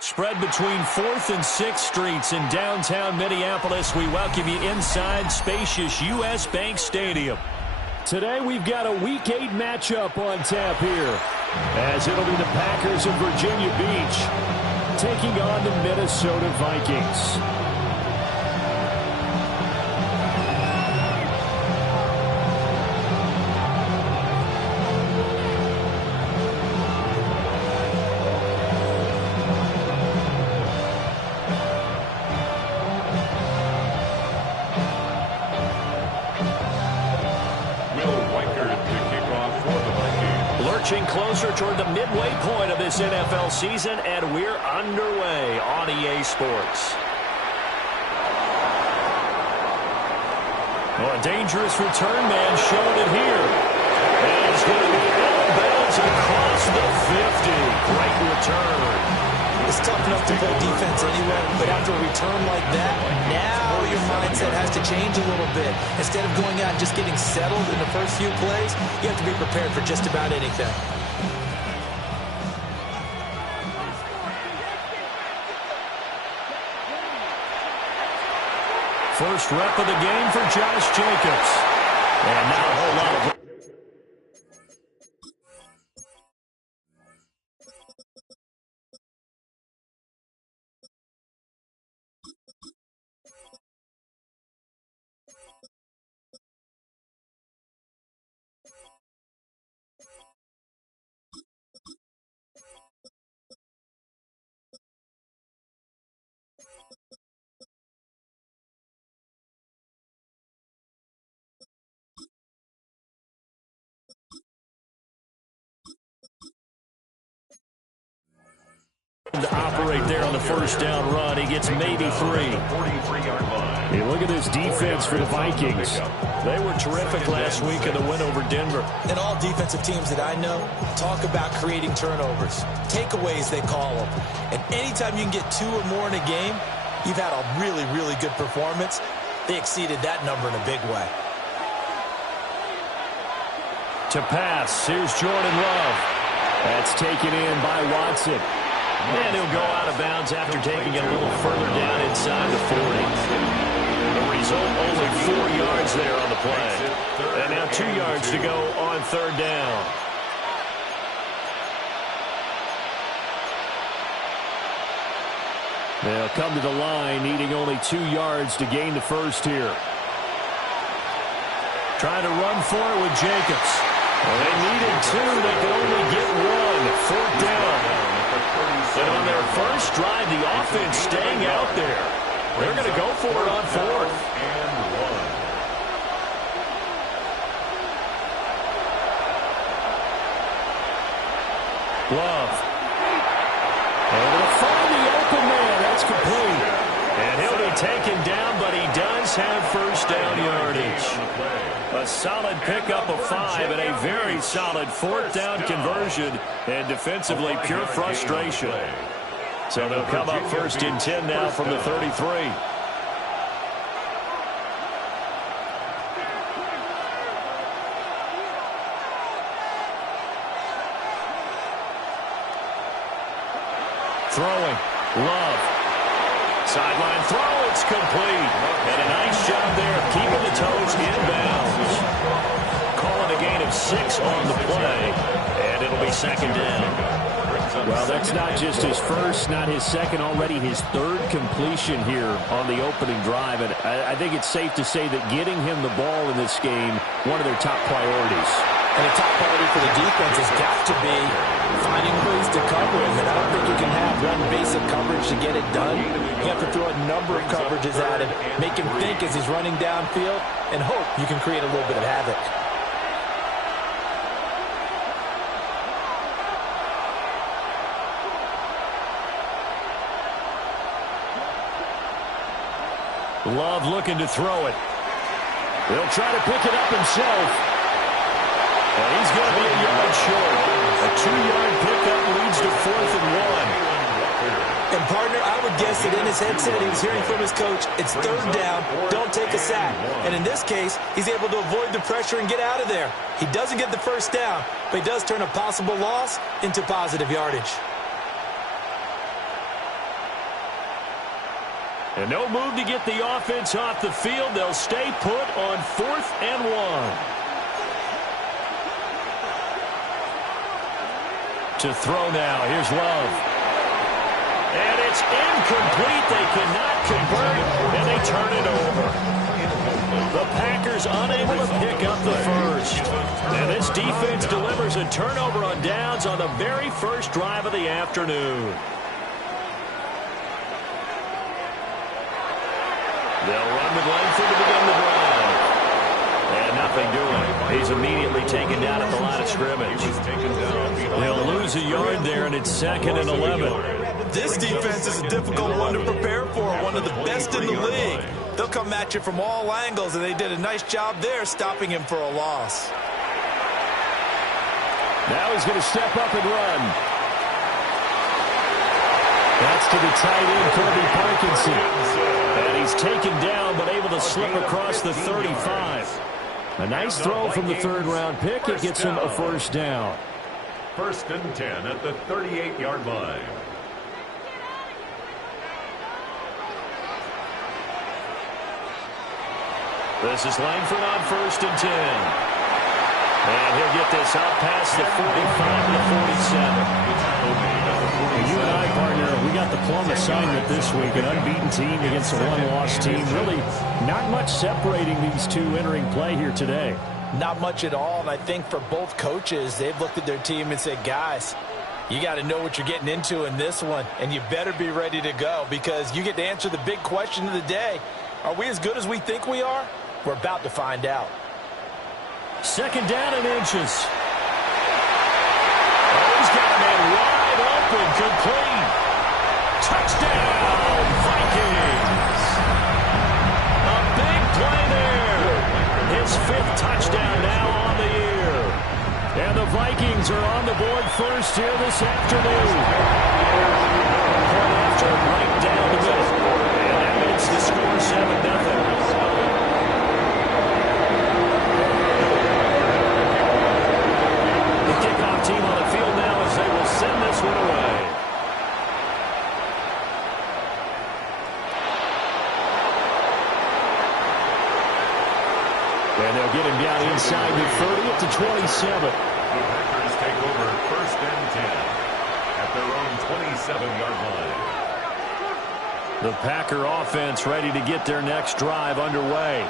Spread between 4th and 6th Streets in downtown Minneapolis. We welcome you inside spacious U.S. Bank Stadium. Today we've got a Week 8 matchup on tap here, as it'll be the Packers of Virginia Beach taking on the Minnesota Vikings. Closer toward the midway point of this NFL season, and we're underway on EA Sports. Oh, a dangerous return man showing it here. And it's going to be out of bounds across the 50. Great return. It's tough enough to play defense anyway, but after a return like that, now your mindset has to change a little bit. Instead of going out and just getting settled in the first few plays, you have to be prepared for just about anything. First rep of the game for Josh Jacobs. And not a whole lot of... to operate there on the first down run. He gets maybe 3. Hey, look at this defense for the Vikings. They were terrific last week in the win over Denver. And all defensive teams that I know talk about creating turnovers. Takeaways, they call them. And anytime you can get 2 or more in a game, you've had a really, really good performance. They exceeded that number in a big way. To pass, here's Jordan Love. That's taken in by Watson. And he'll go out of bounds after taking it a little further down inside the 40. The result, only 4 yards there on the play. And now 2 yards to go on third down. They'll come to the line, needing only 2 yards to gain the first here. Trying to run for it with Jacobs. Well, they needed 2. They could only get 1. Fourth down. And on their first drive, the offense staying out there. They're going to go for it on 4th. Love. Able to find the open man. That's complete. And he'll be taken down, but he does have first down yardage. A solid pickup of 5 and a very solid fourth down conversion. And defensively, pure frustration. So they'll come up first and 10 now from the 33. Throwing. Love. Sideline throw. It's complete. And a nice job there of keeping the toes inbounds. Calling a gain of 6 on the play. And it'll be second down. Well, that's not just his first, not his second, already his 3rd completion here on the opening drive. And I think it's safe to say that getting him the ball in this game, one of their top priorities. And a top priority for the defense has got to be finding ways to cover him. And I don't think you can have one basic coverage to get it done. You have to throw a number of coverages at him, make him think as he's running downfield, and hope you can create a little bit of havoc. Love looking to throw it. He'll try to pick it up himself. And he's going to be a yard short. A 2-yard pickup leads to 4th and 1. And, partner, I would guess that in his headset he was hearing from his coach, it's 3rd down, don't take a sack. And in this case, he's able to avoid the pressure and get out of there. He doesn't get the 1st down, but he does turn a possible loss into positive yardage. And no move to get the offense off the field. They'll stay put on 4th and 1. To throw now. Here's Love. And it's incomplete. They cannot convert, and they turn it over. The Packers unable to pick up the first. And this defense delivers a turnover on downs on the very first drive of the afternoon. They'll run with Langford to begin the drive. And nothing doing. He's immediately taken down at the line of scrimmage. They'll lose a yard there, and it's 2nd and 11. This defense is a difficult one to prepare for, one of the best in the league. They'll come at you from all angles, and they did a nice job there stopping him for a loss. Now he's going to step up and run. That's to the tight end, Kirby Parkinson. And he's taken down, but able to slip across the 35. A nice throw from the 3rd-round pick. It gets him a 1st down. 1st and 10 at the 38-yard line. This is Langford on 1st and 10. And he'll get this out past the 45 to the 47. You and I, partner, we got the plum assignment this week. An unbeaten team against a one-loss team. Really not much separating these two entering play here today. Not much at all, and I think for both coaches, they've looked at their team and said, guys, you got to know what you're getting into in this one, and you better be ready to go because you get to answer the big question of the day. Are we as good as we think we are? We're about to find out. 2nd down and inches. Oh, he's got a man wide open, complete. Touchdown, Vikings. A big play there. His 5th touchdown now on the year. And the Vikings are on the board first here this afternoon. Point after right down the middle. And that makes the score 7-0. Team on the field now as they will send this one away. And they'll get him down inside the 30 up to 27. The Packers take over 1st and 10 at their own 27-yard line. The Packer offense ready to get their next drive underway.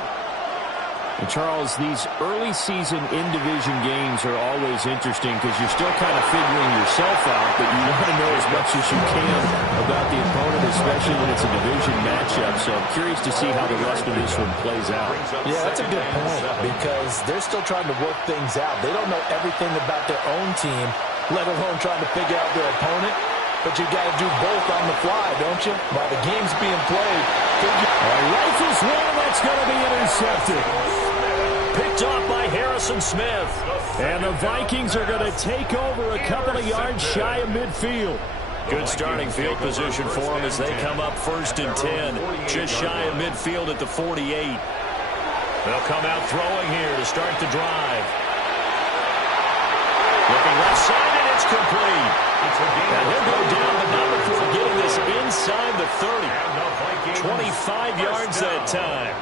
And Charles, these early season in-division games are always interesting because you're still kind of figuring yourself out, but you want to know as much as you can about the opponent, especially when it's a division matchup. So I'm curious to see how the rest of this one plays out. Yeah, that's a good point because they're still trying to work things out. They don't know everything about their own team, let alone trying to figure out their opponent. But you got to do both on the fly, don't you? While the game's being played. Rifles one, that's going to be intercepted. Picked off by Harrison Smith. And the Vikings are going to take over a couple of yards shy of midfield. Good starting field position for them as they come up 1st and 10. Just shy of midfield at the 48. They'll come out throwing here to start the drive. Looking left side, and it's complete. And he'll go down, but not before getting this inside the 30. 25 yards that time.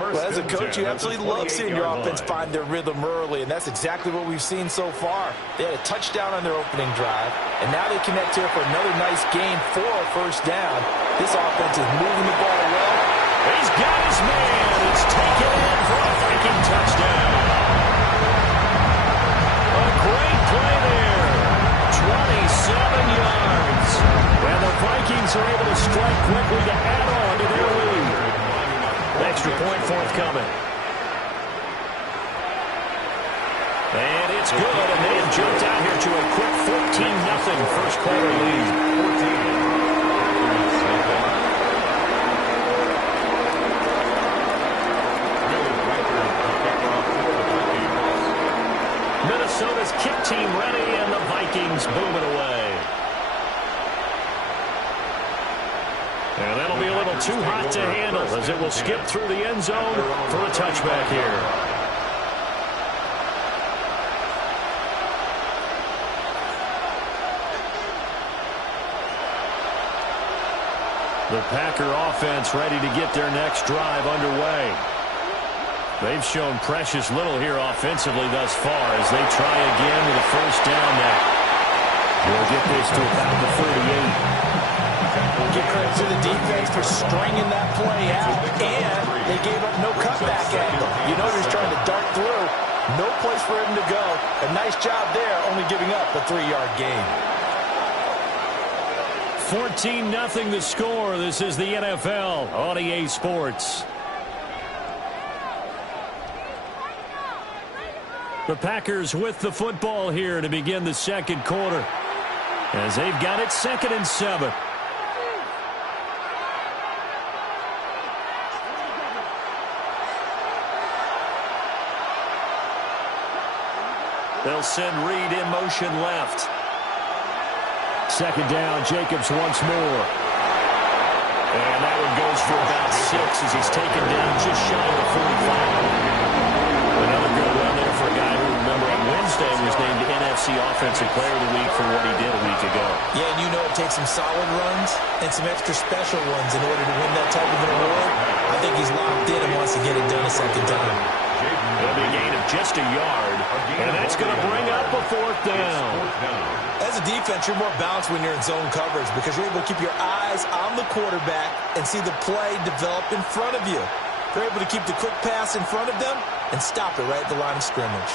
Well, as a coach, you absolutely love seeing your offense find their rhythm early, and that's exactly what we've seen so far. They had a touchdown on their opening drive, and now they connect here for another nice gain for a 1st down. This offense is moving the ball well. He's got his man. It's taken in for a Viking touchdown. A great play there. 27 yards. And the Vikings are able to strike quickly to add on to their lead. Extra point forthcoming. And it's good, and they have jumped out here to a quick 14-0 first quarter lead. Minnesota's kick team ready, and the Vikings boom it away. And that'll be a little too hot to handle as it will skip through the end zone for a touchback here. The Packer offense ready to get their next drive underway. They've shown precious little here offensively thus far as they try again with a first down now. We'll get this to about the 38. Give credit to the defense for stringing that play out, and they gave up no cutback angle. You know he's trying to dart through. No place for him to go. A nice job there, only giving up a 3-yard gain. 14-0 the score. This is the NFL on EA Sports. The Packers with the football here to begin the second quarter, as they've got it 2nd and 7. They'll send Reed in motion left. 2nd down, Jacobs once more. And that one goes for about 6 as he's taken down just shy of the 45. Another good run there for a guy who, remember, on Wednesday was named NFC Offensive Player of the Week for what he did a week ago. Yeah, and you know it takes some solid runs and some extra special ones in order to win that type of an award. I think he's locked in and wants to get it done a second time. It'll be a gain of just a yard, and that's going to bring up a 4th down. As a defense, you're more balanced when you're in zone coverage because you're able to keep your eyes on the quarterback and see the play develop in front of you. They're able to keep the quick pass in front of them and stop it right at the line of scrimmage.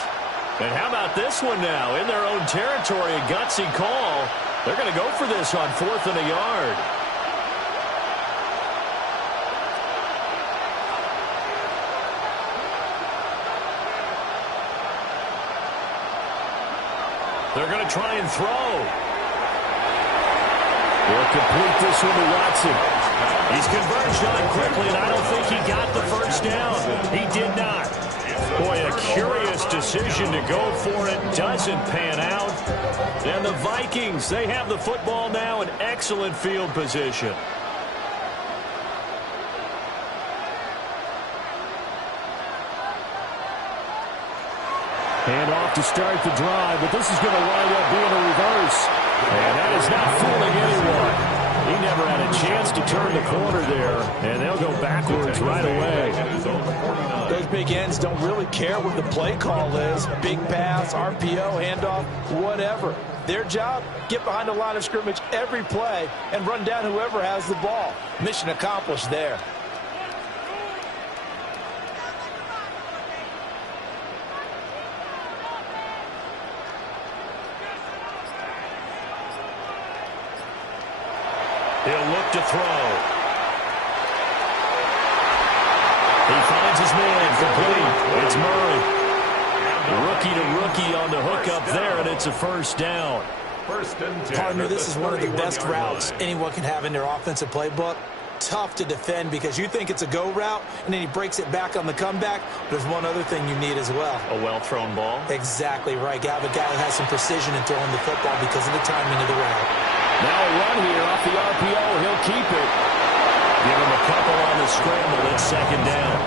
And how about this one now? In their own territory, a gutsy call. They're going to go for this on 4th and a yard. They're going to try and throw. Will complete this one to Watson. He's converged on quickly, and I don't think he got the first down. He did not. Boy, a curious decision to go for it. Doesn't pan out. And the Vikings, they have the football now in excellent field position. Hand off to start the drive, but this is going to wind up being a reverse. And that is not fooling anyone. He never had a chance to turn the corner there, and they'll go backwards right away. Those big ends don't really care what the play call is. Big pass, RPO, handoff, whatever. Their job, get behind the line of scrimmage every play and run down whoever has the ball. Mission accomplished there. He'll look to throw. He finds his man complete. It's Murray. Rookie to rookie on the hook up there, and it's a first down. Partner, this is one of the best routes anyone can have in their offensive playbook. Tough to defend because you think it's a go route, and then he breaks it back on the comeback. There's one other thing you need as well. A well-thrown ball? Exactly right. You have a guy who has some precision in throwing the football because of the timing of the route. Now a run here off the RPO. He'll keep it. Give him a couple on the scramble. It's 2nd down.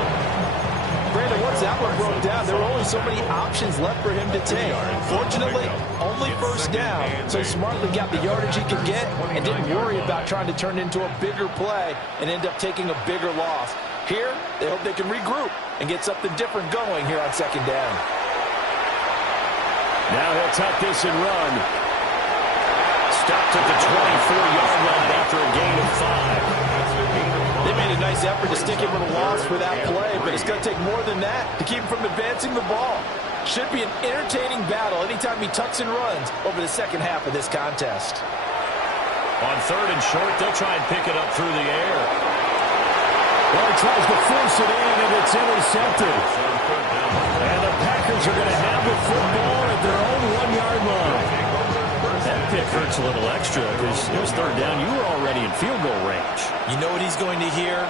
Brandon, once that one broke down, there were only so many options left for him to take. Fortunately, only first down, so he smartly got the yardage he could get and didn't worry about trying to turn it into a bigger play and end up taking a bigger loss. Here, they hope they can regroup and get something different going here on 2nd down. Now he'll tuck this and run. Stopped at the 24-yard line after a gain of 5. They made a nice effort to stick him with a loss for that play, but it's going to take more than that to keep him from advancing the ball. Should be an entertaining battle anytime he tucks and runs over the second half of this contest. On 3rd and short, they'll try and pick it up through the air. Well, he tries to force it in, and it's intercepted. And the Packers are going to have the football at their own 1-yard line. That pick hurts a little extra because it was 3rd down. You were already in field goal range. You know what he's going to hear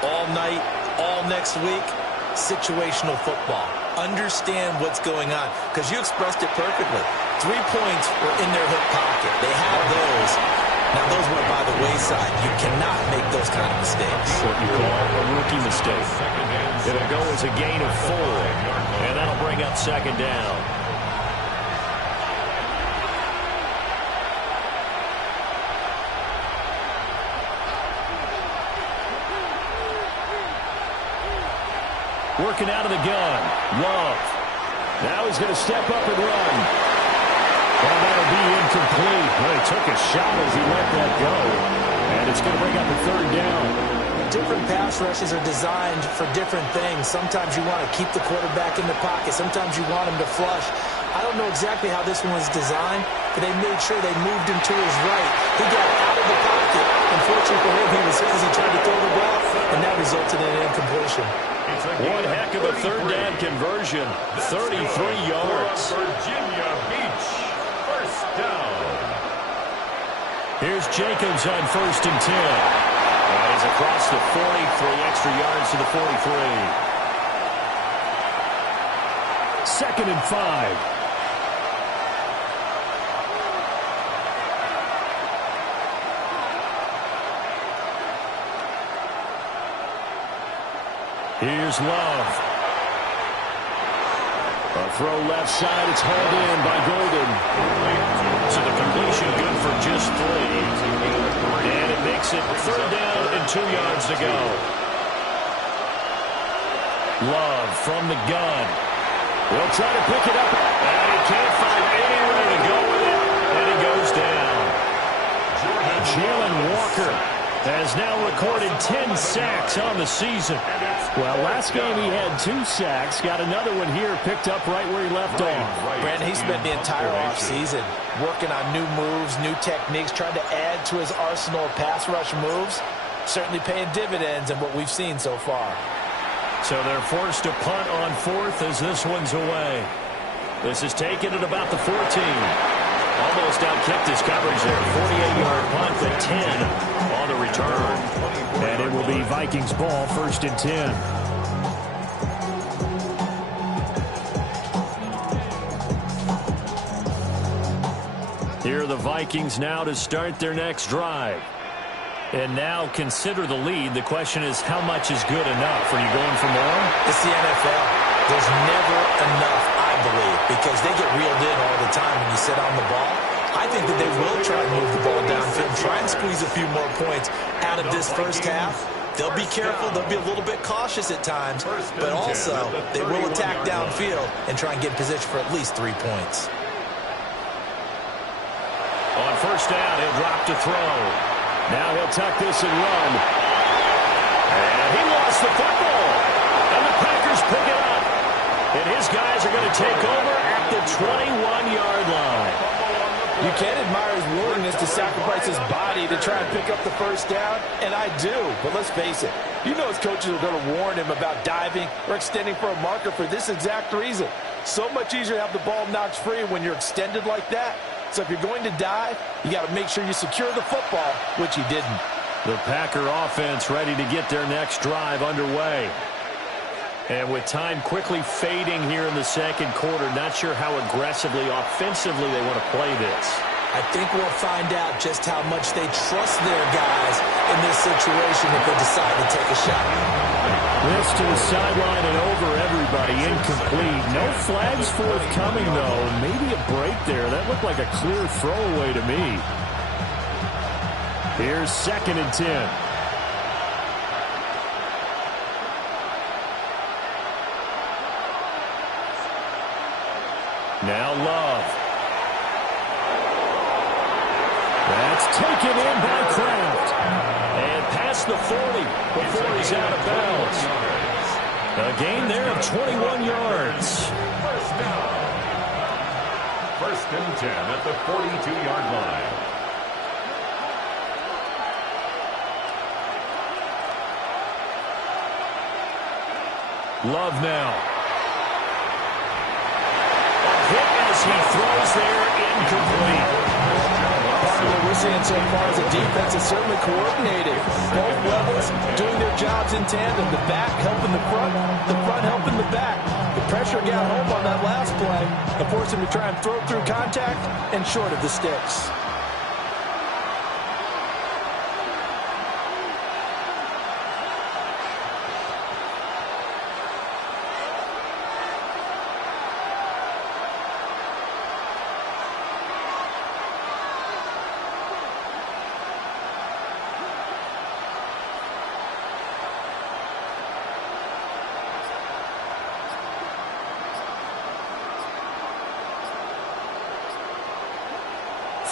all night, all next week? Situational football. understand what's going on, because you expressed it perfectly. 3 points were in their hip pocket. They had those. Now, those went by the wayside. You cannot make those kind of mistakes. What you call a rookie mistake. It'll go as a gain of 4, and that'll bring up second down. Working out of the gun. Love. Now he's going to step up and run. And that'll be incomplete. Well, he took a shot as he let that go. And it's going to bring up a third down. Different pass rushes are designed for different things. Sometimes you want to keep the quarterback in the pocket. Sometimes you want him to flush. I don't know exactly how this one was designed, but they made sure they moved him to his right. He got out of the pocket. Unfortunately for him, he was hit as he tried to throw the ball, and that resulted in an incompletion. One heck of a third down conversion. 33 yards. Virginia Beach. First down. Here's Jacobs on 1st and 10. And he's across the 43 extra yards to the 43. 2nd and 5. Here's Love. A throw left side. It's hauled in by Golden. So the completion good for just 3. And it makes it 3rd down and 2 yards to go. Love from the gun. He'll try to pick it up. And he can't find anywhere to go with it. And he goes down. Jalen Walker has now recorded 10 sacks on the season. Well, last game he had 2 sacks. Got another one here picked up right where he left off. Brandon, he spent the entire offseason working on new moves, new techniques, trying to add to his arsenal of pass rush moves. Certainly paying dividends in what we've seen so far. So they're forced to punt on 4th as this one's away. This is taken at about the 14. Almost outkicked his coverage there. 48-yard punt, but 10 on the return. And it will be Vikings ball, 1st and 10. Here are the Vikings now to start their next drive. And now consider the lead. The question is, how much is good enough? Are you going for more? It's the NFL. There's never enough, I believe, because they get reeled in all the time when you sit on the ball. I think that they will try and move the ball downfield, try and squeeze a few more points out of this first half. They'll be careful. They'll be a little bit cautious at times, but also they will attack downfield and try and get in position for at least 3 points. On 1st down, he'll drop to throw. Now he'll tuck this and run. And he lost the football. And the Packers pick it up. And his guys are going to take over at the 21-yard line. You can admire his willingness to sacrifice his body to try and pick up the first down, and I do. But let's face it, you know his coaches are going to warn him about diving or extending for a marker for this exact reason. So much easier to have the ball knocked free when you're extended like that. So if you're going to dive, you got to make sure you secure the football, which he didn't. The Packer offense ready to get their next drive underway. And with time quickly fading here in the second quarter, not sure how aggressively, offensively they want to play this. I think we'll find out just how much they trust their guys in this situation if they decide to take a shot. This to the sideline and over everybody, incomplete. No flags forthcoming, though. Maybe a break there. That looked like a clear throwaway to me. Here's 2nd and 10. Now Love. That's taken in by Kraft. And past the 40 before he's out of bounds. A gain there of 21 yards. First down. 1st and 10 at the 42-yard line. Love now. A hit as he throws there, incomplete. Part of what we're seeing so far as a defense is certainly coordinated. Both levels doing their jobs in tandem. The back helping the front front helping the back. The pressure got home on that last play and forced him to try and throw through contact and short of the sticks.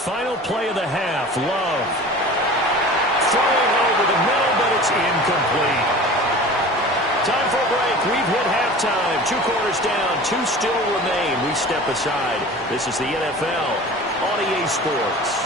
Final play of the half. Love. Throwing over the middle, but it's incomplete. Time for a break. We've hit halftime. 2 quarters down. 2 still remain. We step aside. This is the NFL on EA Sports.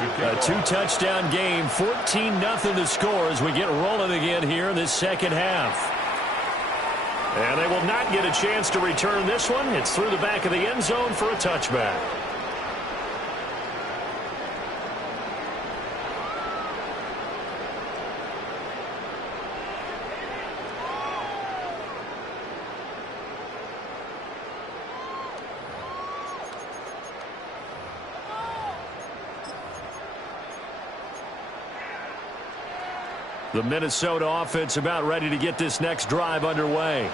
A 2-touchdown game, 14-0 to score as we get rolling again here in this second half. And they will not get a chance to return this one. It's through the back of the end zone for a touchback. The Minnesota offense about ready to get this next drive underway.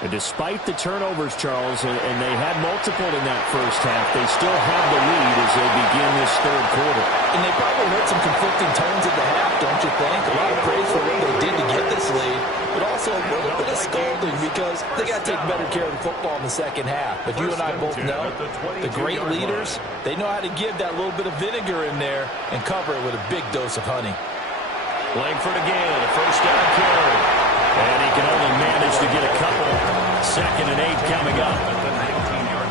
And despite the turnovers, Charles, and they had multiple in that first half, they still have the lead as they begin this third quarter. And they probably heard some conflicting tones at the half, don't you think? A lot of praise for what they did to get this lead, but also a little bit of scolding because they got to take better care of the football in the second half. But you and I both know the great leaders, they know how to give that little bit of vinegar in there and cover it with a big dose of honey. Langford again, a first down carry. And he can only manage to get a couple. 2nd and 8 coming up.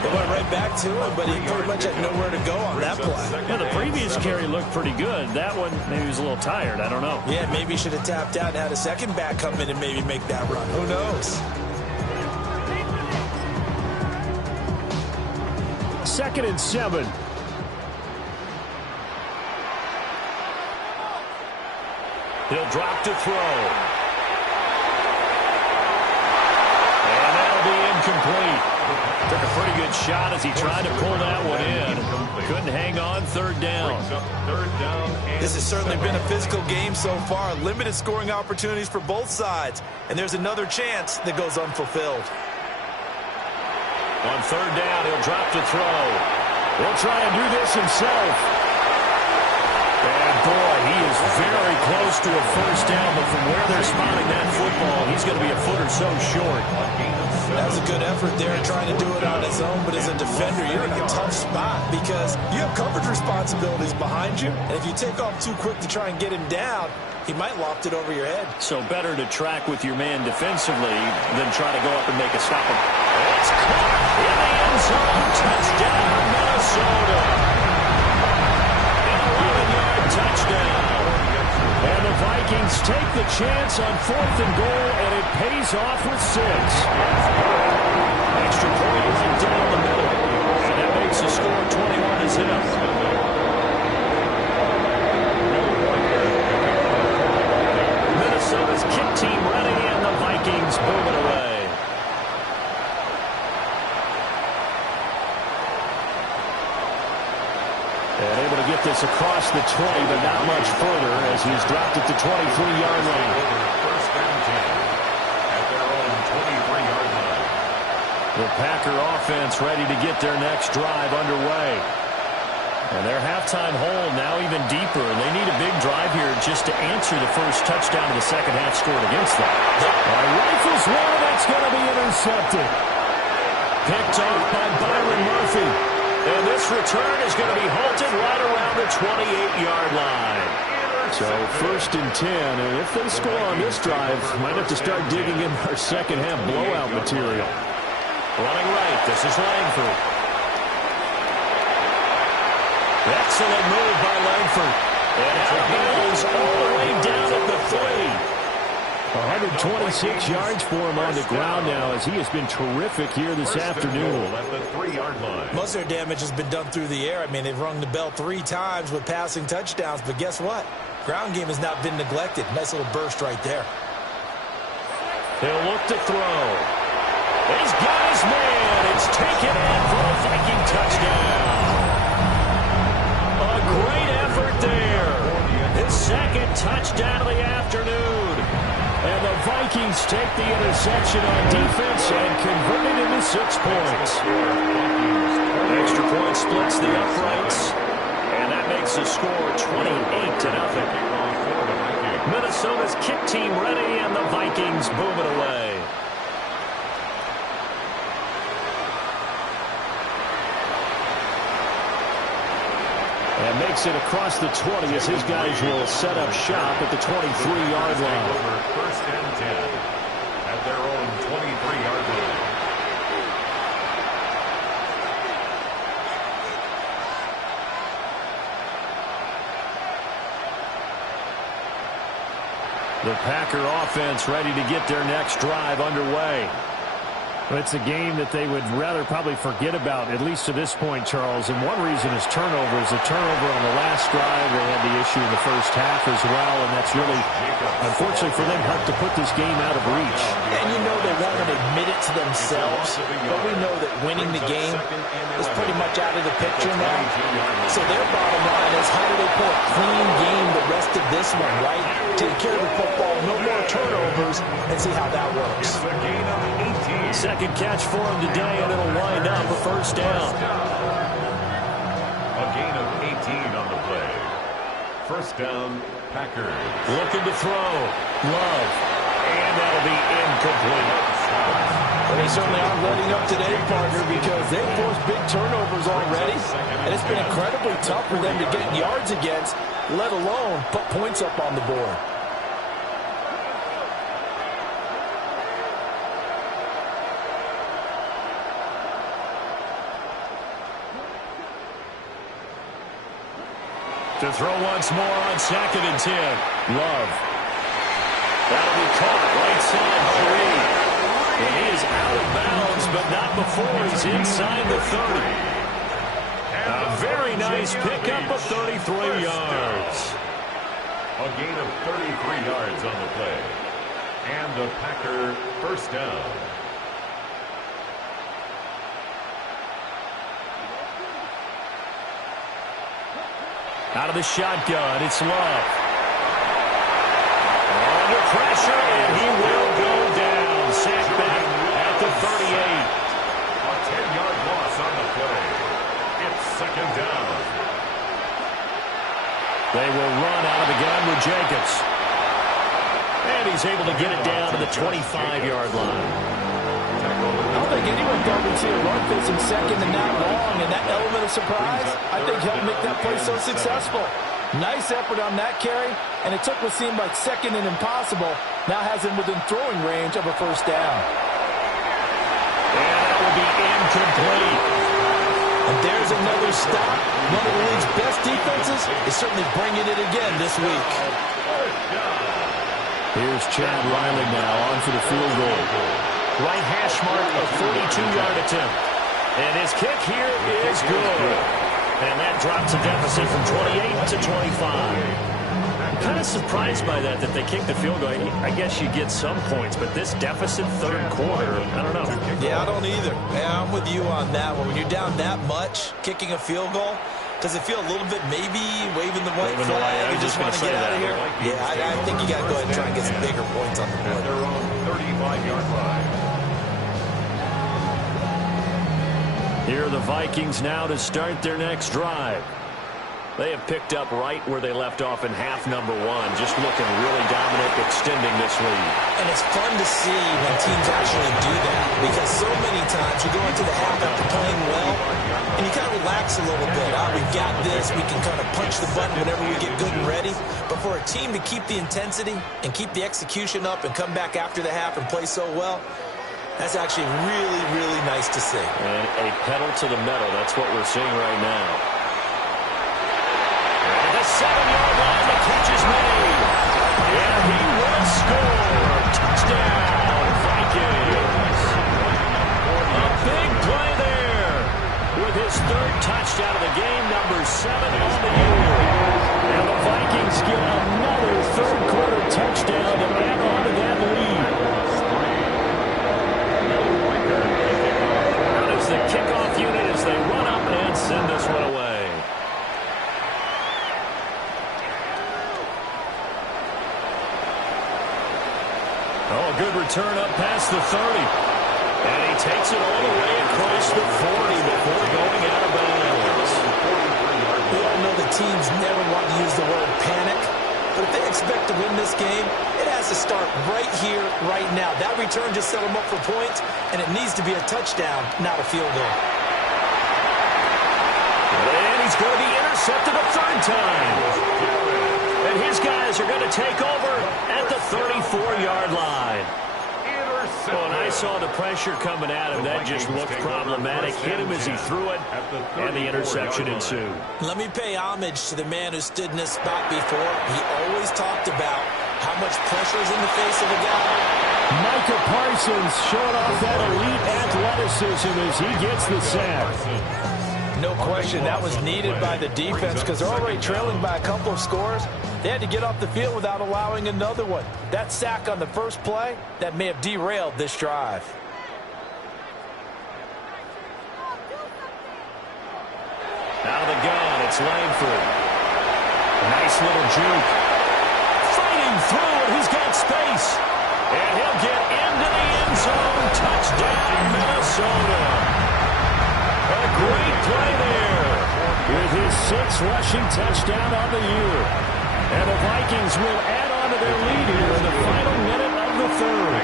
They went right back to him, but he pretty much had nowhere to go on that play. Yeah, the previous carry looked pretty good. That one, maybe he was a little tired. I don't know. Yeah, maybe he should have tapped out and had a second back come in and maybe make that run. Who knows? 2nd and 7. He'll drop to throw. And that'll be incomplete. Took a pretty good shot as he tried to pull that one in. Couldn't hang on. 3rd down. This has certainly been a physical game so far. Limited scoring opportunities for both sides. And there's another chance that goes unfulfilled. On 3rd down, he'll drop to throw. He'll try and do this himself. And boy, he is very close to a first down, but from where they're spotting that football, he's going to be a foot or so short. That was a good effort there trying to do it on his own, but as a defender, you're in a tough spot because you have coverage responsibilities behind you, and if you take off too quick to try and get him down, he might loft it over your head. So better to track with your man defensively than try to go up and make a stop. It's caught in the end zone. Touchdown, Minnesota. Touchdown. And the Vikings take the chance on 4th and goal, and it pays off with 6. Extra point right down the middle. And that makes the score 21-0. Minnesota's kick team ready, and the Vikings moving away. And able to get this across the 20, but not much further as he's dropped it to 23-yard line. First down 10 at their own 23-yard line. The Packer offense ready to get their next drive underway. And their halftime hole now even deeper, and they need a big drive here just to answer the first touchdown of the second half scored against them. Rifles one, that's going to be intercepted. Picked off by Byron Murphy. And this return is going to be halted right around the 28-yard line. So 1st and 10, and if they score on this drive, might have to start digging in our second half blowout material. Running right, this is Langford. Excellent move by Langford. And out of bounds all the way down at the 3. 126 yards for him on the ground now as he has been terrific here this afternoon. At the 3-yard line. Most of their damage has been done through the air. I mean, they've rung the bell 3 times with passing touchdowns, but guess what? Ground game has not been neglected. Nice little burst right there. He'll look to throw. He's got his man. It's taken in for a Viking touchdown. A great effort there. His second touchdown of the afternoon. And the Vikings take the interception on defense and convert it into 6 points. Extra point splits the uprights. And that makes the score 28-0. Minnesota's kick team ready, and the Vikings boom it away. And makes it across the 20 as his guys will set up shop at the 23-yard line. First and 10 at their own 23-yard line. The Packer offense ready to get their next drive underway. It's a game that they would rather probably forget about, at least to this point, Charles. And one reason is turnovers. The turnover on the last drive, they had the issue in the first half as well, and that's really, unfortunately for them, hard to put this game out of reach. And you know they won't admit it to themselves, but we know that winning the game is pretty much out of the picture now. So their bottom line is, how do they play a clean game the rest of this one, right? Take care of the football, no more turnovers, and see how that works. Second catch for him today, and it'll wind up a first down. A gain of 18 on the play. First down, Packers. Looking to throw. Love. And that'll be incomplete. Well, they certainly aren't letting up today, partner, because they've forced big turnovers already, and it's been incredibly tough for them to get yards against, let alone put points up on the board. To throw once more on 2nd and 10. Love. That'll be caught right side by Reed. And he is out of bounds, but not before he's inside the 30. A very nice pickup of 33 yards. A gain of 33 yards on the play. And the Packer first down. Out of the shotgun, it's Love. Under pressure, and he will go down. Sacked back at the 38. A 10-yard loss on the play. It's second down. They will run out of the gun with Jacobs. And he's able to get it down to the 25-yard line. I don't think anyone thought we'd see a run facing second and that long, and that element of surprise, I think, helped make that play so successful. Nice effort on that carry, and it took what seemed like second and impossible, now has him within throwing range of a first down. And that will be incomplete. And there's another stop. One of the league's best defenses is certainly bringing it again this week. Here's Chad Riley now on for the field goal. Right hash mark, a 42-yard attempt. And his kick here is good. And that drops a deficit from 28 to 25. I'm kind of surprised by that they kicked the field goal. I guess you get some points, but this deficit third quarter, I don't know. Yeah, I don't either. Yeah, I'm with you on that one. When you're down that much, kicking a field goal, does it feel a little bit maybe waving the white flag and just want to get out of here? Yeah, I think you got to go ahead and try and get some bigger points on the board. Their own 35-yard line. Here are the Vikings now to start their next drive. They have picked up right where they left off in half number 1, just looking really dominant, extending this lead. And it's fun to see when teams actually do that, because so many times you go into the half after playing well, and you kind of relax a little bit. We've got this. We can kind of punch the button whenever we get good and ready. But for a team to keep the intensity and keep the execution up and come back after the half and play so well, that's actually really, really nice to see. And a pedal to the metal. That's what we're seeing right now. At the 7-yard line, the catch is made. And he will score. Touchdown, Vikings. A big play there with his third touchdown of the game, number 7 on the year. And the Vikings get another third-quarter touchdown to add on to that lead. Out is the kickoff unit as they run up and send this one away. Oh, a good return up past the 30. And he takes it all the way across the 40 before going out of bounds. We all know the teams never want to use the word panic, but if they expect to win this game, it has to start right here, right now. That return just set them up for points, and it needs to be a touchdown, not a field goal. And he's going to be intercepted a third time. And his guys are going to take over at the 34-yard line. Oh, and I saw the pressure coming at him. That just looked problematic. Hit him as he threw it, and the interception ensued. Let me pay homage to the man who stood in this spot before. He always talked about how much pressure is in the face of a guy. Micah Parsons showing off that elite athleticism as he gets the sack. No question, that was needed by the defense because they're already trailing by a couple of scores. They had to get off the field without allowing another one. That sack on the first play, that may have derailed this drive. Out of the gun, it's Langford. Nice little juke. Fighting through, and he's got space. And he'll get into the end zone. Touchdown, Minnesota. A great play there. With his 6th rushing touchdown on the year. And the Vikings will add on to their lead here in the final minute of the third.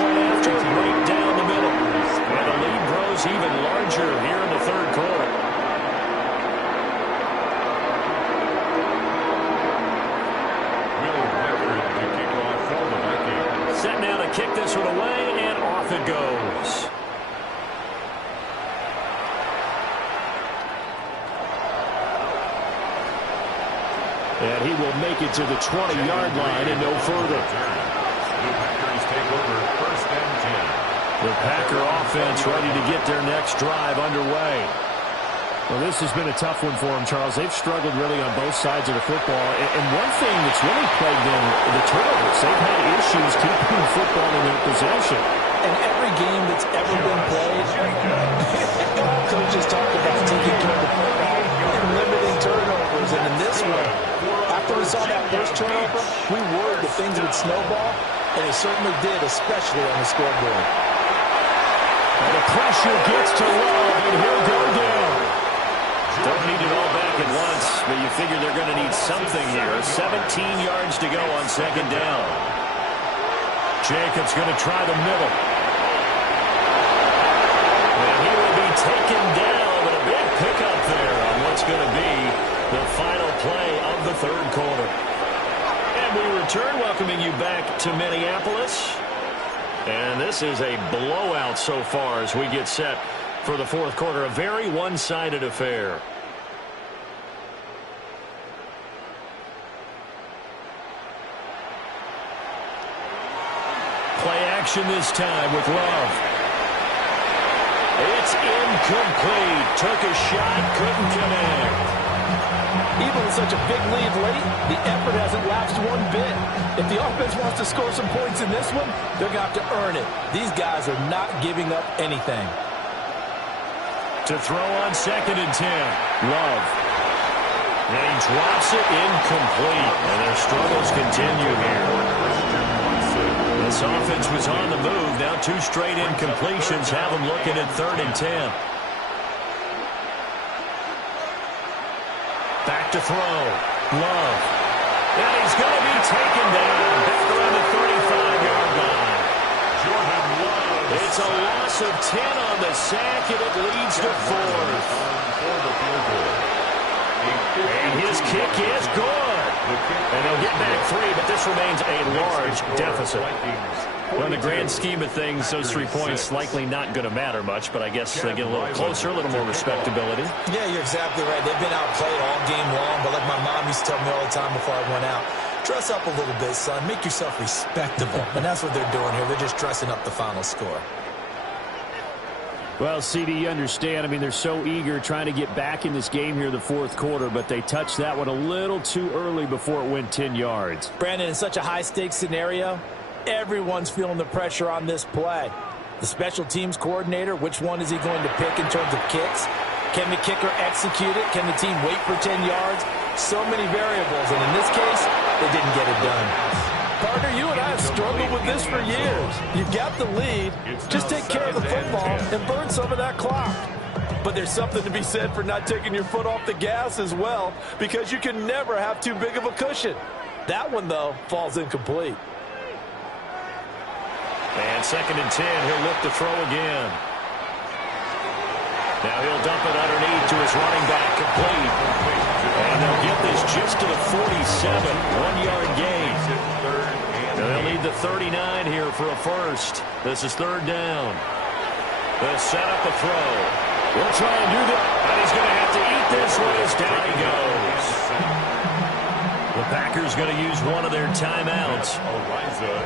Point after, right down the middle. And the lead grows even larger here in the third quarter. Set now to kick this one away, and off it goes. And he will make it to the 20-yard line and no further. The Packers take over 1st and 10. The Packer offense ready to get their next drive underway. Well, this has been a tough one for them, Charles. They've struggled really on both sides of the football. And one thing that's really plagued them, the turnovers. They've had issues keeping the football in their possession. In every game that's ever been played, coaches talk about taking care of the football and limiting turnovers. And in this one, after we saw that first turnover, we worried that things would snowball, and it certainly did, especially on the scoreboard. And the pressure gets to Love, and he'll go down. Don't need it all back at once, but you figure they're going to need something here. 17 yards to go on 2nd down. Jacobs going to try the middle. And he will be taken down, but a big pickup there on what's going to be the final play of the third quarter. And we return, welcoming you back to Minneapolis. And this is a blowout so far as we get set for the fourth quarter. A very one-sided affair. Play action this time with Love. It's incomplete. Took a shot, couldn't connect. Even with such a big lead late, the effort hasn't lapsed one bit. If the offense wants to score some points in this one, they're going to have to earn it. These guys are not giving up anything. To throw on 2nd and 10. Love. And he drops it incomplete. And their struggles continue here. This offense was on the move. Now 2 straight incompletions have them looking at 3rd and 10. Back to throw. Love. And he's going to be taken down. Back around the 35-yard line. Jordan Love. It's a loss of 10 on the sack, and it leads to 4th. And his kick is good. And they'll get back 3, but this remains a large deficit. Well, in the grand scheme of things, those 3 points likely not going to matter much, but I guess they get a little closer, a little more respectability. Yeah, you're exactly right. They've been outplayed all game long, but like my mom used to tell me all the time before I went out, dress up a little bit, son. Make yourself respectable. And that's what they're doing here. They're just dressing up the final score. Well, CD, you understand. I mean, they're so eager trying to get back in this game here in the fourth quarter, but they touched that one a little too early before it went 10 yards. Brandon, in such a high-stakes scenario, everyone's feeling the pressure on this play. The special teams coordinator, which one is he going to pick in terms of kicks? Can the kicker execute it? Can the team wait for 10 yards? So many variables, and in this case, they didn't get it done. Partner, you and I have struggled with this for years. You've got the lead. Just take care of the football and burn some of that clock. But there's something to be said for not taking your foot off the gas as well, because you can never have too big of a cushion. That one, though, falls incomplete. And 2nd and 10, he'll look to throw again. Now he'll dump it underneath to his running back, complete. And they'll get this just to the 47, 1-yard gain. They'll need the 39 here for a first. This is 3rd down. They'll set up a throw. We'll try and do that. And he's going to have to eat this one as down he goes. The Packers going to use one of their timeouts.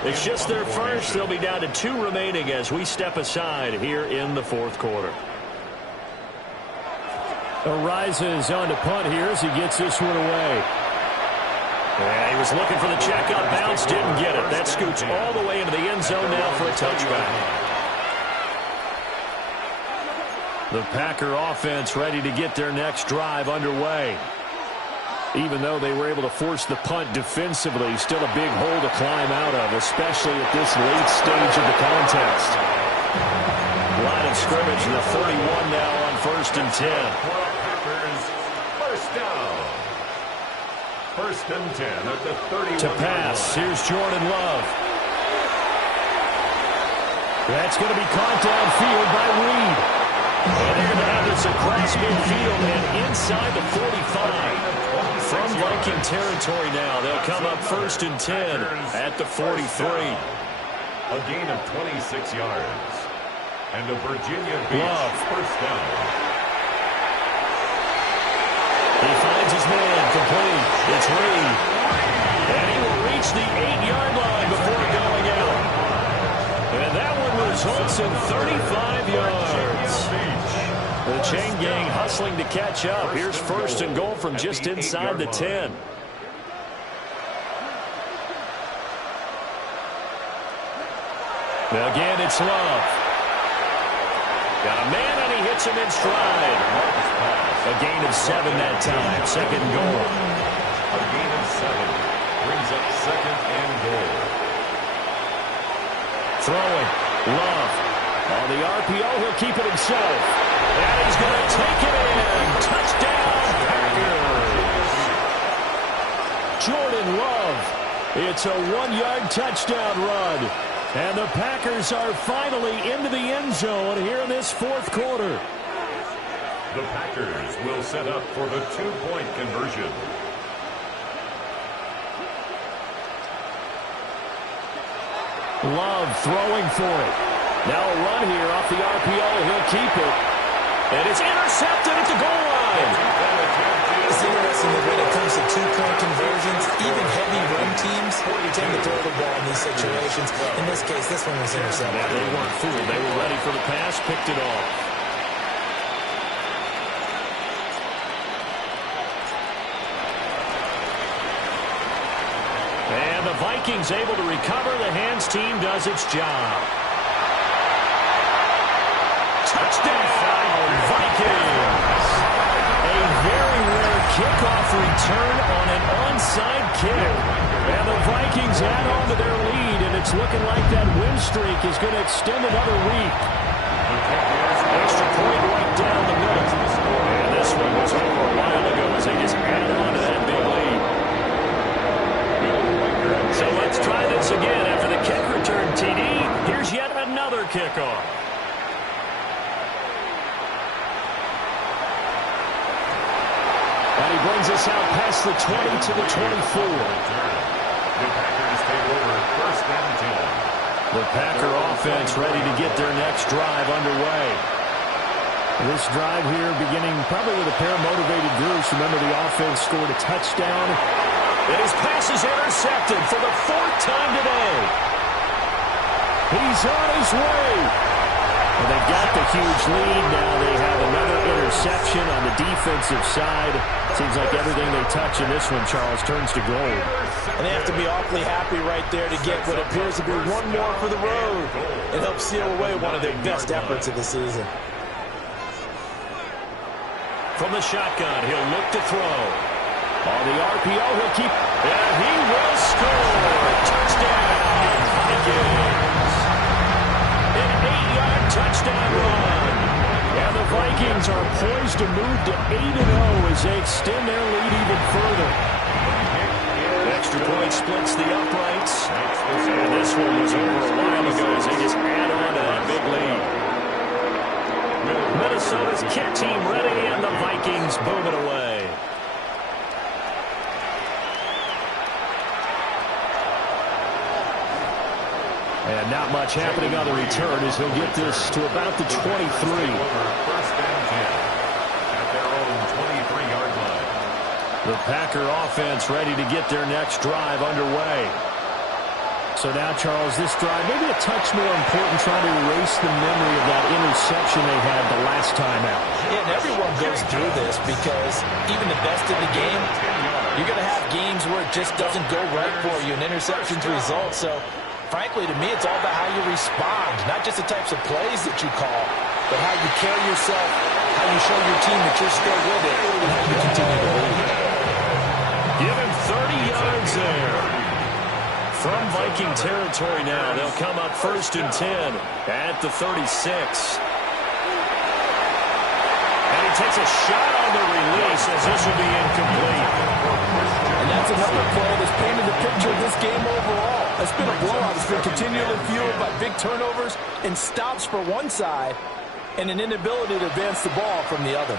It's just their first. They'll be down to 2 remaining as we step aside here in the 4th quarter. Arises on to punt here as he gets this one away. And he was looking for the check-up bounce, didn't get it. That scoots all the way into the end zone now for a touchback. The Packer offense ready to get their next drive underway. Even though they were able to force the punt defensively, still a big hole to climb out of, especially at this late stage of the contest. Line of scrimmage, the 31 now on 1st and 10. First down. 1st and 10 at the 31. To pass, here's Jordan Love. That's going to be caught downfield by Reed. And they're going to have this across midfield and inside the 45. From Viking territory now, they'll come up 1st and 10 at the 43. A gain of 26 yards. And the Virginia Beach first down. He finds his man, complete. It's Reed. And he will reach the 8-yard line before going out. And that one results in 35 yards. The chain gang hustling to catch up. Here's 1st and goal from just inside the 10. Now again, it's Love. Got a man, and he hits him in stride. A gain of 7 that time. 2nd and goal. A gain of 7 brings up 2nd and goal. Throwing. Love. On the RPO, he'll keep it himself. And he's going to take it in. Touchdown, Packers. Jordan Love. It's a 1-yard touchdown run. And the Packers are finally into the end zone here in this 4th quarter. The Packers will set up for the 2-point conversion. Love throwing for it. Now a run here off the RPO. He'll keep it. And it's intercepted at the goal line. It's interesting that when it comes to 2-point conversions, even heavy run teams tend to throw the ball in these situations. In this case, this one was intercepted. Yeah, they weren't fooled. They were ready for the pass, picked it off. And the Vikings able to recover. The hands team does its job. Touchdown, Vikings! A very rare kickoff return on an onside kick. And the Vikings add on to their lead, and it's looking like that win streak is going to extend another week. Extra point right down the middle. And this one was over a while ago as they just add on to that big lead. So let's try this again. After the kick return, TD, here's yet another kickoff. And he brings us out past the 20 to the 24. The Packers take over 1st and 10. The Packer offense ready to get their next drive underway. This drive here beginning probably with a pair of motivated Bruce. Remember, the offense scored a touchdown. And his pass is intercepted for the 4th time today. He's on his way. Well, they've got the huge lead. Now they have another interception on the defensive side. Seems like everything they touch in this one, Charles, turns to gold. And they have to be awfully happy right there to get what appears to be one more for the road. It helps seal away one of their best efforts of the season. From the shotgun, he'll look to throw. On the RPO, he'll keep. And he will score. Touchdown. Vikings. An 8-yard touchdown run. And the Vikings are poised to move to 8-0 as they extend their lead even further. Extra point splits the uprights. And this one was over a while ago as they just add on to that big lead. Minnesota's kick team ready, and the Vikings boom it away. And not much happening on the return as he'll get this to about the 23. First and 10 at their own 23-yard line. The Packer offense ready to get their next drive underway. So now, Charles, this drive maybe a touch more important, trying to erase the memory of that interception they had the last time out. Yeah, and everyone goes through this because even the best in the game, you're going to have games where it just doesn't go right for you, and interceptions result. So, frankly, to me, it's all about how you respond, not just the types of plays that you call, but how you carry yourself, how you show your team that you're still with it, and how you continue to lead. Give him 30 yards there. From Viking territory now, they'll come up 1st and 10 at the 36. And he takes a shot on the release as this will be incomplete. And that's another play that's painted the picture of this game overall. It's been a blowout. It's been continually fueled by big turnovers and stops for one side and an inability to advance the ball from the other.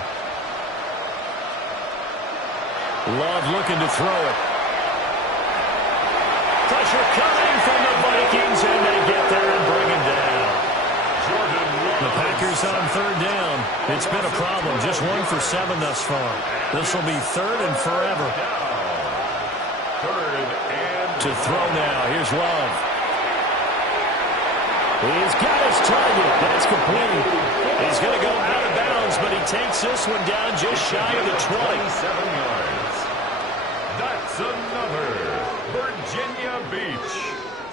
Love looking to throw it. Pressure coming from the Vikings, and they get there and bring him down. The Packers on 3rd down. It's been a problem. Just 1 for 7 thus far. This will be 3rd and forever. To throw now. Here's Love. He's got his target. That's complete. He's going to go out of bounds, but he takes this one down just shy of the 20. 27 yards. That's another Virginia Beach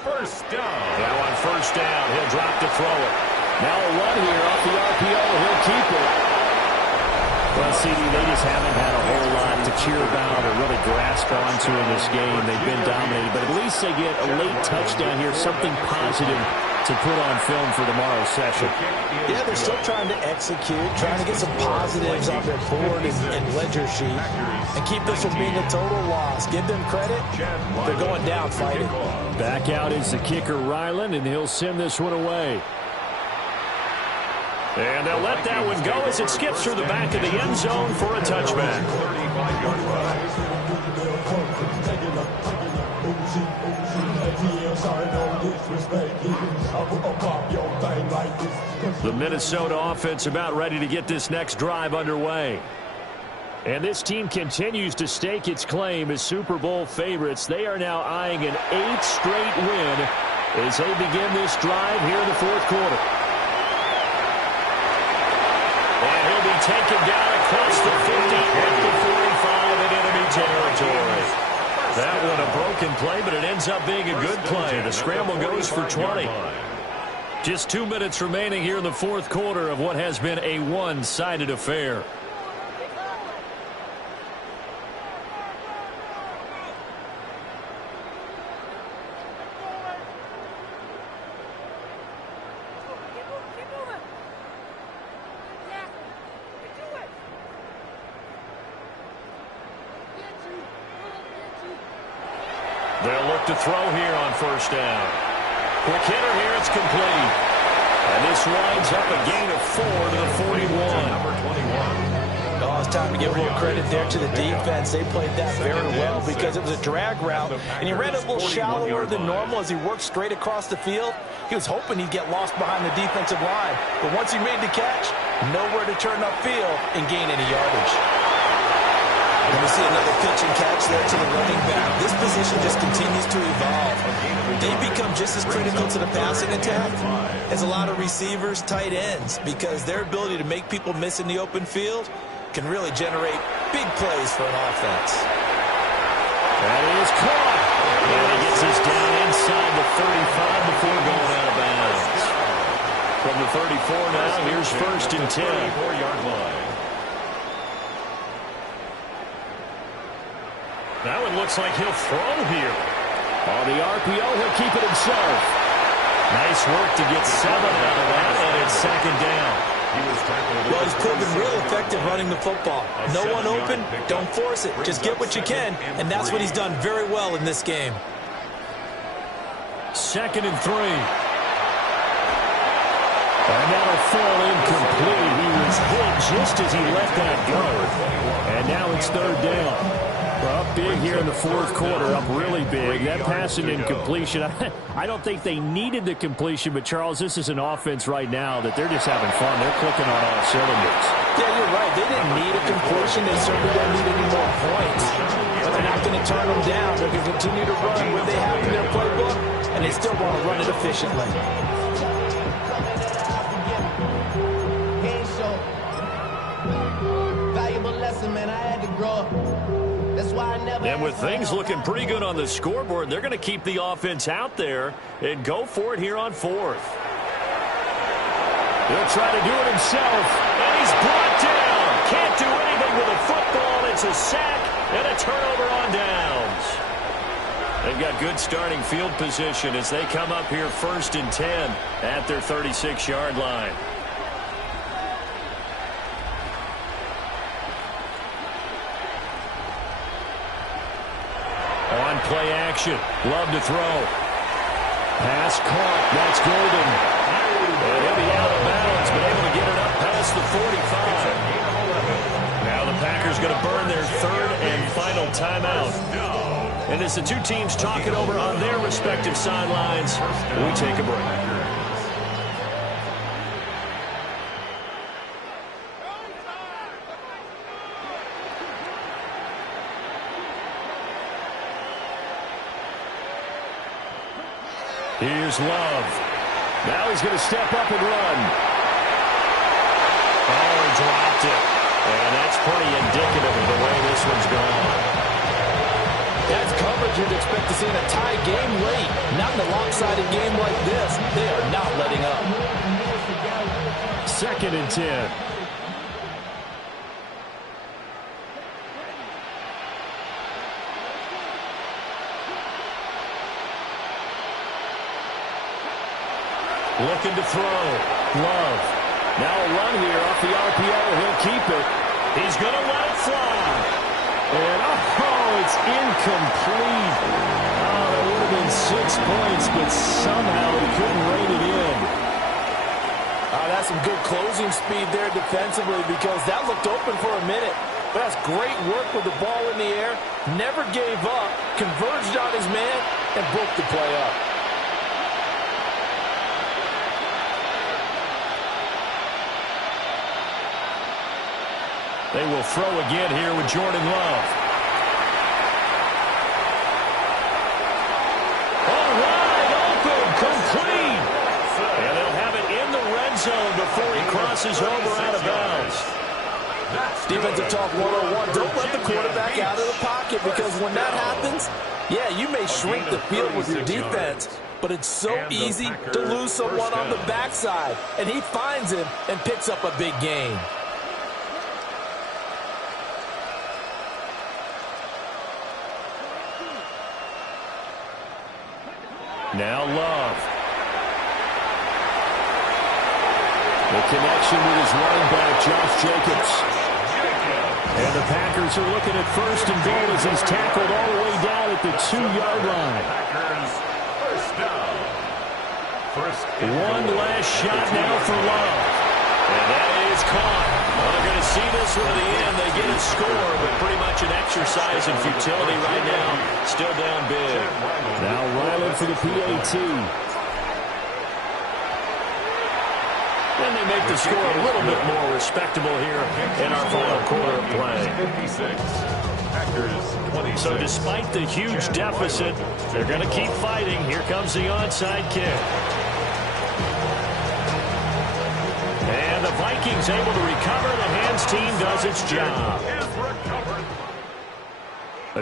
first down. Now on 1st down, he'll drop to throw it. Now a run here off the RPO. He'll keep it. Well, CD, they just haven't had a whole lot to cheer about or really grasp onto in this game. They've been dominated, but at least they get a late touchdown here, something positive to put on film for tomorrow's session. Yeah, they're still trying to execute, trying to get some positives on their board and ledger sheet, and keep this from being a total loss. Give them credit. They're going down fighting. Back out is the kicker, Ryland, and he'll send this one away. And they'll let that one go as it skips through the back of the end zone for a touchback. The Minnesota offense about ready to get this next drive underway. And this team continues to stake its claim as Super Bowl favorites. They are now eyeing an 8th straight win as they begin this drive here in the 4th quarter. And he'll be taken down across the 50 at the 45 in enemy territory. That one a broken play, but it ends up being a good play. The scramble goes for 20. Just 2 minutes remaining here in the 4th quarter of what has been a one-sided affair. They'll look to throw here on 1st down. Quick hitter here, it's complete. And this winds up a gain of 4 to the 41. Number 21. Oh, it's time to give a little credit there to the defense. They played that very well because it was a drag route, and he ran it a little shallower than normal as he worked straight across the field. He was hoping he'd get lost behind the defensive line, but once he made the catch, nowhere to turn upfield and gain any yardage. And we see another pitch and catch there to the running back. This position just continues to evolve. They become just as critical to the passing attack as a lot of receivers, tight ends, because their ability to make people miss in the open field can really generate big plays for an offense. That is caught. And he gets us down inside the 35 before going out of bounds. From the 34 now, here's first and 10. 34-yard line. Now it looks like he'll throw here. On the RPO, he'll keep it himself. Nice work to get 7 out of that, and it's second down. Well, he's proven real effective running the football. No one open, don't force it. Just get what you can, and that's what he's done very well in this game. Second and 3. And that'll fall incomplete. He was hit just as he let that go. And now it's third down. Well, up big here in the fourth quarter, up really big. That passing incompletion, I don't think they needed the completion, but, Charles, this is an offense right now that they're just having fun. They're clicking on all cylinders. Yeah, you're right. They didn't need a completion. They certainly don't need any more points. But they're not going to turn them down. They're going to continue to run what they have in their playbook, and they still want to run it efficiently. Valuable lesson, man. I had to grow up. And with things looking pretty good on the scoreboard, they're going to keep the offense out there and go for it here on fourth. He'll try to do it himself. And he's brought down. Can't do anything with a football. It's a sack and a turnover on downs. They've got good starting field position as they come up here first and 10 at their 36-yard line. Play action. Love to throw. Pass caught. That's Golden. And he'll be out of bounds, but able to get it up past the 45. Now the Packers going to burn their third and final timeout. And as the two teams talk it over on their respective sidelines, we take a break. Here's Love. Now he's going to step up and run. Oh, he dropped it. And that's pretty indicative of the way this one's gone. That's coverage you'd expect to see in a tie game late. Not in a lopsided game like this. They are not letting up. Second and 10. Looking to throw. Love. Now a run here off the RPO. He'll keep it. He's going to let it fly. And, oh, it's incomplete. Oh, that would have been 6 points, but somehow he couldn't rein it in. That's some good closing speed there defensively because that looked open for a minute. But that's great work with the ball in the air. Never gave up. Converged on his man and broke the play up. They will throw again here with Jordan Love. Oh, wide open, complete. And they'll have it in the red zone before he crosses over out of bounds. Defensive talk 101. Don't let the quarterback out of the pocket because when that happens, yeah, you may shrink the field with your defense, but it's so easy to lose someone on the backside. And he finds him and picks up a big gain. Now Love. The connection with his running back, Josh Jacobs. And the Packers are looking at first and goal as he's tackled all the way down at the 2-yard line. Packers first down. One last shot now for Love. And that is caught. Well, they're going to see this one at the end. They get a score, but pretty much an exercise in futility right now. Still down big. Now Ryland for the PAT. And they make the score a little bit more respectable here in our final quarter of play. 56. Packers 26. So despite the huge deficit, they're going to keep fighting. Here comes the onside kick. And the Vikings able to recover. The hands team does its job.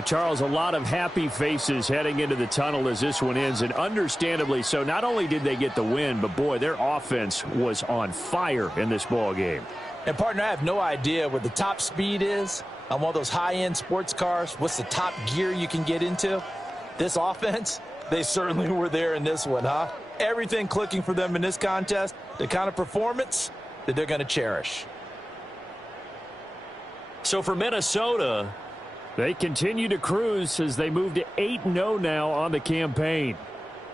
Charles, a lot of happy faces heading into the tunnel as this one ends, and understandably so. Not only did they get the win, but, boy, their offense was on fire in this ball game. And, partner, I have no idea what the top speed is on one of those high-end sports cars. What's the top gear you can get into? This offense, they certainly were there in this one, huh? Everything clicking for them in this contest, the kind of performance that they're going to cherish. So for Minnesota, they continue to cruise as they move to 8-0 now on the campaign.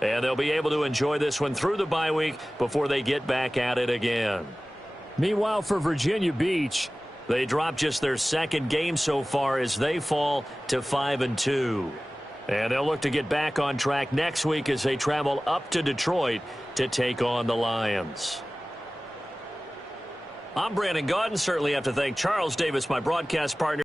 and they'll be able to enjoy this one through the bye week before they get back at it again. Meanwhile, for Virginia Beach, they drop just their second game so far as they fall to 5-2. And they'll look to get back on track next week as they travel up to Detroit to take on the Lions. I'm Brandon Gaudin. Certainly have to thank Charles Davis, my broadcast partner.